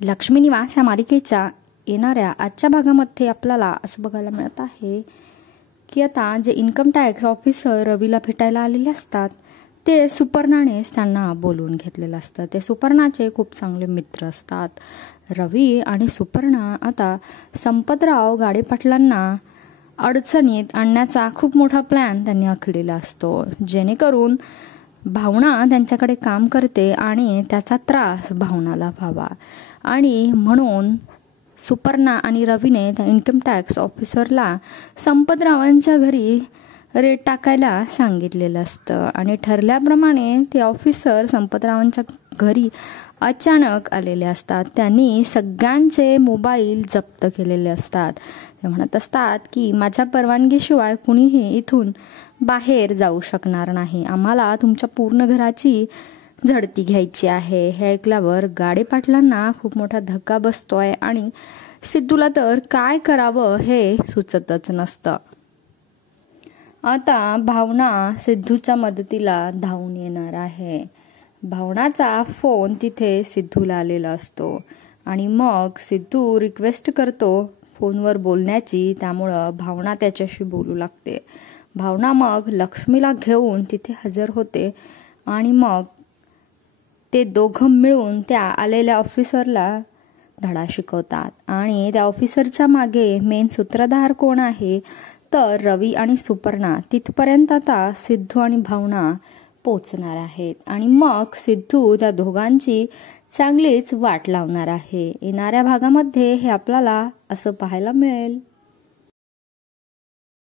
लक्ष्मी निवास या मालिकेच्या येणाऱ्या आजच्या भागामध्ये आपल्याला असं बघायला मिळत आहे की आता जे इन्कम टॅक्स ऑफिसर रवीला भेटायला आलेले असतात ते सुपर्णानेच त्यांना बोलवून घेतलेलं असतं। ते सुपर्णाचे खूप चांगले मित्र असतात। रवी आणि सुपर्णा आता संपतराव गाडे पाटलांना अडचणीत आणण्याचा खूप मोठा प्लॅन त्यांनी आखलेला असतो, जेणेकरून भावना त्यांच्याकडे काम करते आणि त्याचा त्रास भावनाला व्हावा। आणि म्हणून सुपर्णा आणि रवीने त्या इन्कम टॅक्स ऑफिसरला संपतरावांच्या घरी रेड टाकायला सांगितलेलं असतं। आणि ठरल्याप्रमाणे ते ऑफिसर संपतरावांच्या घरी अचानक आलेले असतात। त्यांनी सगळ्यांचे मोबाईल जप्त केलेले असतात। ते म्हणत असतात की माझ्या परवानगीशिवाय कुणीही इथून बाहेर जाऊ शकणार नाही, आम्हाला तुमच्या पूर्ण घराची झडती घ्यायची आहे। हे ऐकल्यावर गाडे पाटलांना खूप मोठा धक्का बसतोय आणि सिद्धूला तर काय करावं हे सुचतच नसतं। आता भावना सिद्धूच्या मदतीला धावून येणार आहे। भावनाचा फोन तिथे सिद्धूला आलेला असतो आणि मग सिद्धू रिक्वेस्ट करतो फोनवर बोलण्याची, त्यामुळं भावना त्याच्याशी बोलू लागते। भावना मग लक्ष्मीला घेऊन तिथे हजर होते आणि मग ते दोघं मिळून त्या आलेल्या ऑफिसरला धडा शिकवतात। आणि त्या ऑफिसरच्या मागे मेन सूत्रधार कोण आहे तर रवी आणि सुपर्णा। तिथपर्यंत आता सिद्धू आणि भावना पोचणार आहेत आणि मग सिद्धू त्या दोघांची चांगलीच वाट लावणार आहे। येणाऱ्या भागामध्ये हे आपल्याला असं पाहायला मिळेल।